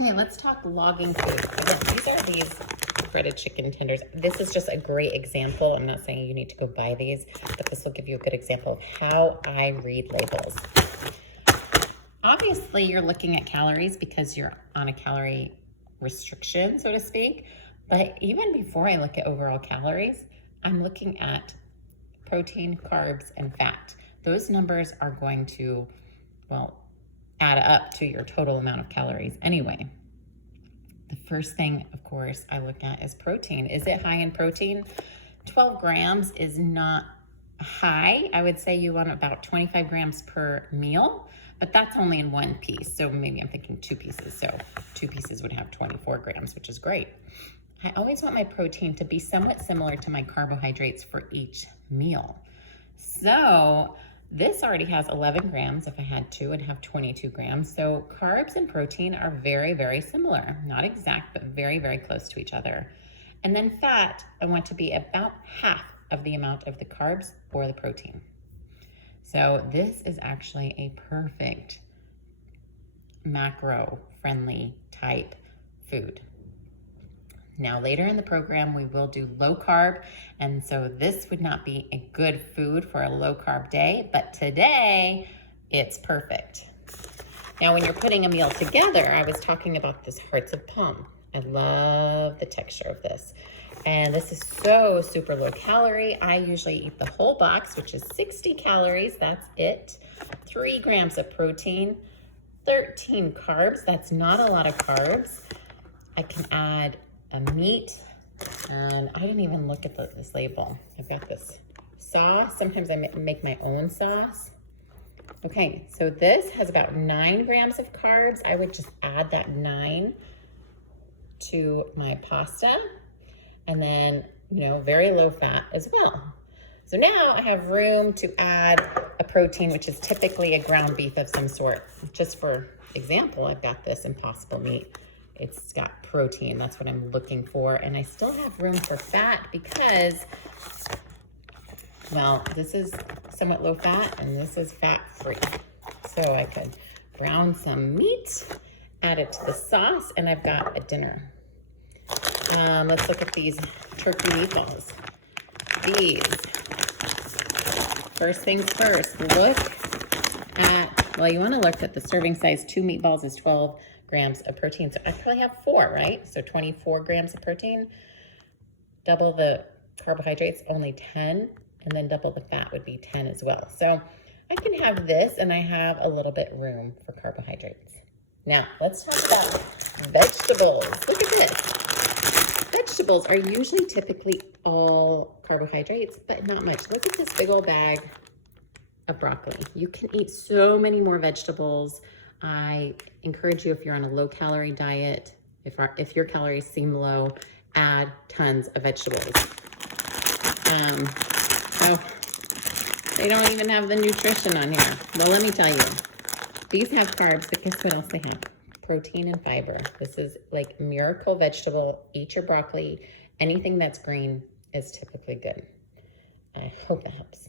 Okay, let's talk logging food. Again, these breaded chicken tenders. This is just a great example. I'm not saying you need to go buy these, but this will give you a good example of how I read labels. Obviously, you're looking at calories because you're on a calorie restriction, so to speak. But even before I look at overall calories, I'm looking at protein, carbs, and fat. Those numbers are going to, well, add up to your total amount of calories anyway. The first thing, of course, I look at is protein. Is it high in protein? 12 grams is not high. I would say you want about 25 grams per meal, but that's only in one piece. So maybe I'm thinking 2 pieces. So 2 pieces would have 24 grams, which is great. I always want my protein to be somewhat similar to my carbohydrates for each meal. So this already has 11 grams. If I had 2, I'd have 22 grams. So carbs and protein are very, very similar. Not exact, but very, very close to each other. And then fat, I want to be about half of the amount of the carbs or the protein. So this is actually a perfect macro-friendly type food. Now, later in the program, we will do low carb. And so this would not be a good food for a low carb day, but today it's perfect. Now, when you're putting a meal together, I was talking about this hearts of palm. I love the texture of this. And this is so super low calorie. I usually eat the whole box, which is 60 calories. That's it. 3 grams of protein, 13 carbs. That's not a lot of carbs. I can add a meat, and I didn't even look at this label. I've got this sauce. Sometimes I make my own sauce. Okay, so this has about 9 grams of carbs. I would just add that 9 to my pasta, and then, very low fat as well. So now I have room to add a protein, which is typically a ground beef of some sort. Just for example, I've got this Impossible meat. It's got protein, that's what I'm looking for. And I still have room for fat because, well, this is somewhat low fat and this is fat free. So I could brown some meat, add it to the sauce, and I've got a dinner. Let's look at these turkey meatballs. First things first, look at, well, you want to look at the serving size. 2 meatballs is 12 grams of protein. So I probably have 4, right? So 24 grams of protein. Double the carbohydrates, only 10. And then double the fat would be 10 as well. So I can have this, and I have a little bit room for carbohydrates. Now, let's talk about vegetables. Look at this. Vegetables are usually typically all carbohydrates, but not much. Look at this big old bag of broccoli. You can eat so many more vegetables. I encourage you, if you're on a low-calorie diet, if your calories seem low, add tons of vegetables. Oh, they don't even have the nutrition on here. Well, let me tell you, these have carbs, but guess what else they have? Protein and fiber. This is like miracle vegetable. Eat your broccoli. Anything that's green is typically good. I hope that helps.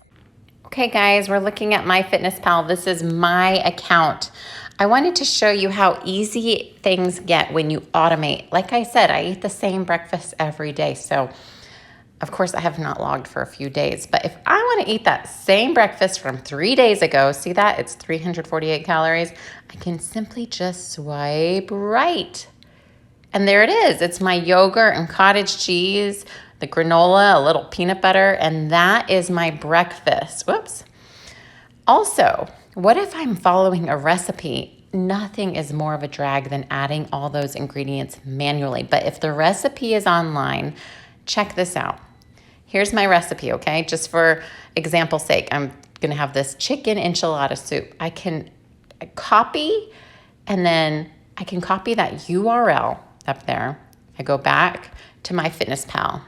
Okay, guys, we're looking at MyFitnessPal. This is my account. I wanted to show you how easy things get when you automate. Like I said, I eat the same breakfast every day. So, of course, I have not logged for a few days. But if I want to eat that same breakfast from 3 days ago, see that? It's 348 calories. I can simply just swipe right. And there it is. It's my yogurt and cottage cheese, the granola, a little peanut butter, and that is my breakfast. Whoops. Also, what if I'm following a recipe? Nothing is more of a drag than adding all those ingredients manually. But if the recipe is online, check this out. Here's my recipe, okay? Just for example's sake, I'm gonna have this chicken enchilada soup. I can copy, and then I can copy that URL up there. I go back to MyFitnessPal.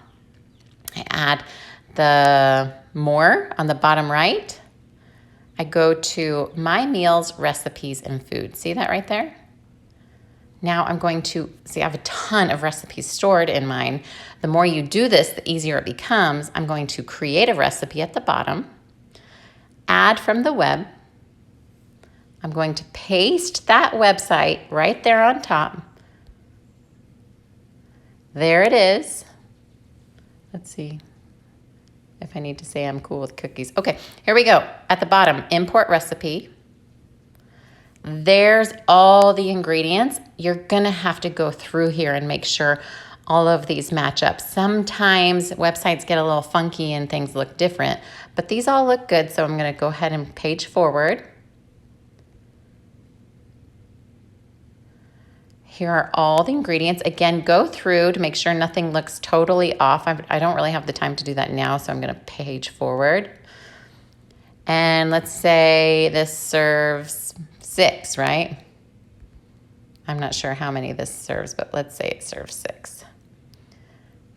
I add the more on the bottom right. I go to My Meals, Recipes, and Food. See that right there? Now I'm going to, see, I have a ton of recipes stored in mine. The more you do this, the easier it becomes. I'm going to create a recipe at the bottom, add from the web. I'm going to paste that website right there on top. there it is. Let's see if I need to say I'm cool with cookies. Okay, here we go. At the bottom, import recipe. There's all the ingredients. You're gonna have to go through here and make sure all of these match up. Sometimes websites get a little funky and things look different, but these all look good, so I'm gonna go ahead and page forward. Here are all the ingredients. Again, go through to make sure nothing looks totally off. I don't really have the time to do that now, so I'm gonna page forward. And let's say this serves 6, right? I'm not sure how many this serves, but let's say it serves 6.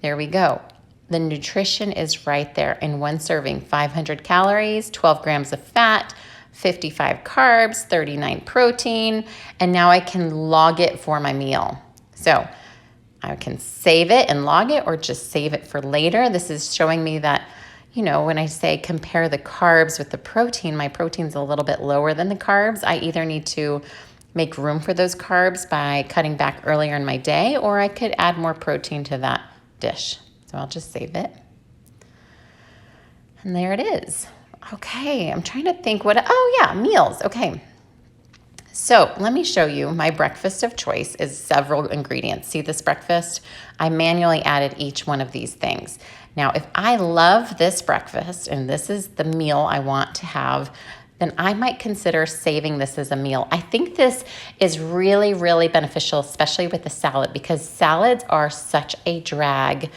There we go. The nutrition is right there in one serving. 500 calories, 12 grams of fat, 55 carbs, 39 protein, and now I can log it for my meal. So I can save it and log it or just save it for later. This is showing me that, you know, when I say compare the carbs with the protein, my protein's a little bit lower than the carbs. I either need to make room for those carbs by cutting back earlier in my day, or I could add more protein to that dish. So I'll just save it. And there it is. Okay, I'm trying to think oh yeah, meals. Okay. So let me show you my breakfast of choice is several ingredients. See this breakfast? I manually added each one of these things. Now, if I love this breakfast and this is the meal I want to have, then I might consider saving this as a meal. I think this is really, really beneficial, especially with the salad, because salads are such a drag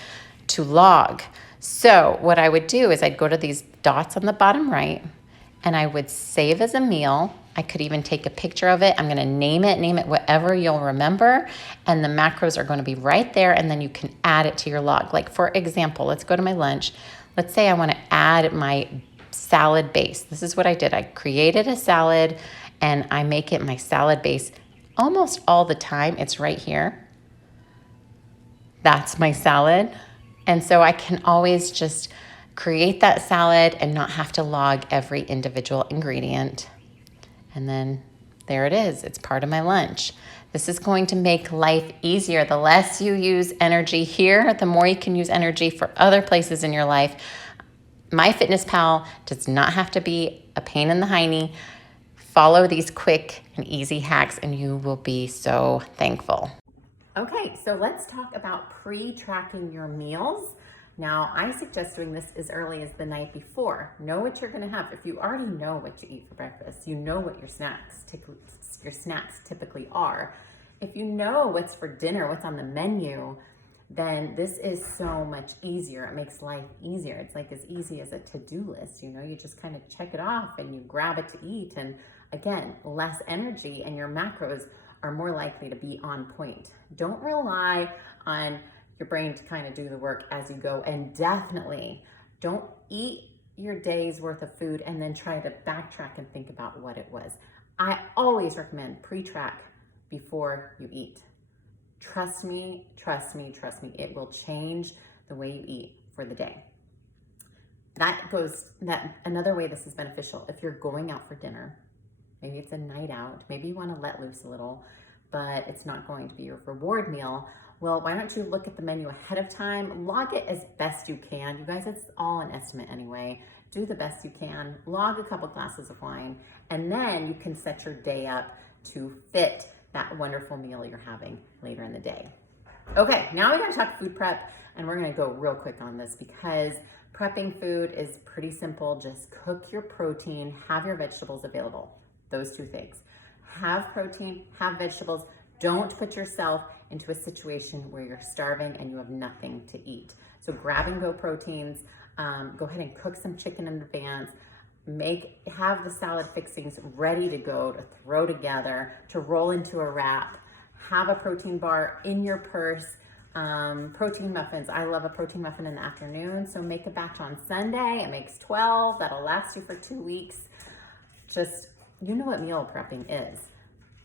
to log. So what I would do is I'd go to these dots on the bottom right and I would save as a meal. I could even take a picture of it. I'm gonna name it whatever you'll remember, and the macros are gonna be right there, and then you can add it to your log. Like for example, let's go to my lunch. Let's say I wanna add my salad base. This is what I did. I created a salad and I make it my salad base almost all the time. It's right here. That's my salad. And so I can always just create that salad and not have to log every individual ingredient. And then there it is. It's part of my lunch. This is going to make life easier. The less you use energy here, the more you can use energy for other places in your life. MyFitnessPal does not have to be a pain in the hiney. Follow these quick and easy hacks and you will be so thankful. Okay, so let's talk about pre-tracking your meals. Now, I suggest doing this as early as the night before. Know what you're gonna have. If you already know what you eat for breakfast, you know what your snacks typically are. If you know what's for dinner, what's on the menu, then this is so much easier. It makes life easier. It's like as easy as a to-do list, you know, you just kind of check it off and you grab it to eat. And again, less energy and your macros are more likely to be on point. Don't rely on your brain to kind of do the work as you go, and definitely don't eat your day's worth of food and then try to backtrack and think about what it was. I always recommend pre-track before you eat. Trust me, trust me, trust me. It will change the way you eat for the day. Another way this is beneficial, if you're going out for dinner, maybe it's a night out, maybe you want to let loose a little, but it's not going to be your reward meal. Well, why don't you look at the menu ahead of time, log it as best you can. You guys, it's all an estimate anyway. Do the best you can, log a couple glasses of wine, and then you can set your day up to fit that wonderful meal you're having later in the day. Okay, now we're gonna talk food prep, and we're gonna go real quick on this because prepping food is pretty simple. Just cook your protein, have your vegetables available. Those two things. Have protein, have vegetables. Don't put yourself into a situation where you're starving and you have nothing to eat. So grab and go proteins, go ahead and cook some chicken in advance, have the salad fixings ready to go to throw together, to roll into a wrap, have a protein bar in your purse, protein muffins. I love a protein muffin in the afternoon, so make a batch on Sunday. It makes 12, that'll last you for 2 weeks. Just, you know what meal prepping is.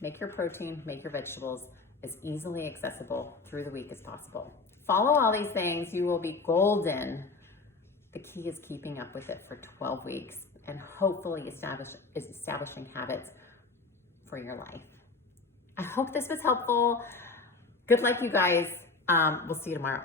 Make your protein, make your vegetables as easily accessible through the week as possible. Follow all these things, you will be golden. The key is keeping up with it for 12 weeks and hopefully establishing habits for your life. I hope this was helpful. Good luck, you guys. We'll see you tomorrow.